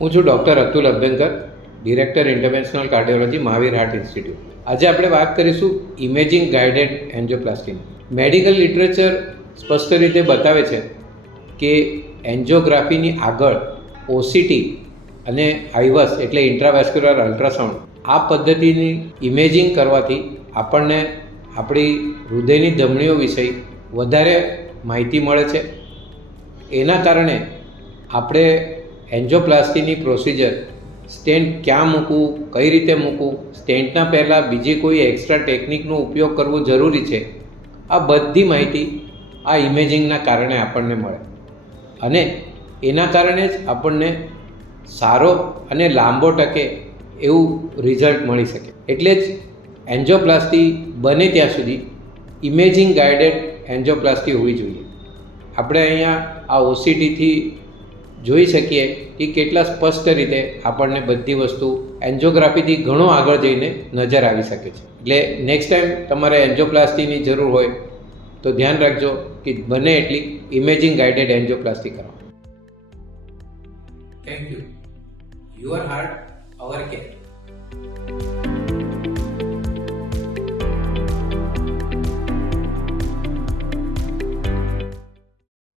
હું છું doctor Atul Abhyankar, director interventional cardiology, Mahavir heart institute. આજે આપણે વાત કરીશું ઇમેજિંગ ગાઇડેડ એન્જિયોપ્લાસ્ટીની. મેડિકલ લિટરેચર સ્પષ્ટ રીતે બતાવે છે કે એન્જિયોગ્રાફીની આગળ ઓસીટી અને આઈવસ એટલે ઇન્ટ્રાવેસ્ક્યુલર અલ્ટ્રાસાઉન્ડ આ પદ્ધતિની ઇમેજિંગ કરવાથી આપણને આપણી હૃદયની ધમનીઓ વિશે વધારે માહિતી મળે છે. એના કારણે આપણે એન્જિયોપ્લાસ્ટીની પ્રોસિજર, સ્ટેન્ટ ક્યાં મૂકવું, કઈ રીતે મૂકવું, સ્ટેન્ટના પહેલાં બીજી કોઈ એક્સ્ટ્રા ટેકનિકનો ઉપયોગ કરવો જરૂરી છે, આ બધી માહિતી આ ઇમેજિંગના કારણે આપણને મળે અને એના કારણે જ આપણને સારો અને લાંબો ટકે એવું રિઝલ્ટ મળી શકે. એટલે જ એન્જિયોપ્લાસ્ટી બને ત્યાં સુધી ઇમેજિંગ ગાઇડેડ એન્જિયોપ્લાસ્ટી હોવી જોઈએ. આપણે અહીંયા આ ઓસીટીથી જોઈ શકીએ કે કેટલા સ્પષ્ટ રીતે આપણને બધી વસ્તુ એન્જિયોગ્રાફીથી ઘણો આગળ જઈને નજર આવી શકે છે. એટલે નેક્સ્ટ ટાઈમ તમારે એન્જિયોપ્લાસ્ટીની જરૂર હોય તો ધ્યાન રાખજો કે બને એટલી ઇમેજિંગ ગાઇડેડ એન્જિયોપ્લાસ્ટી કરો. Thank you. Your heart our care.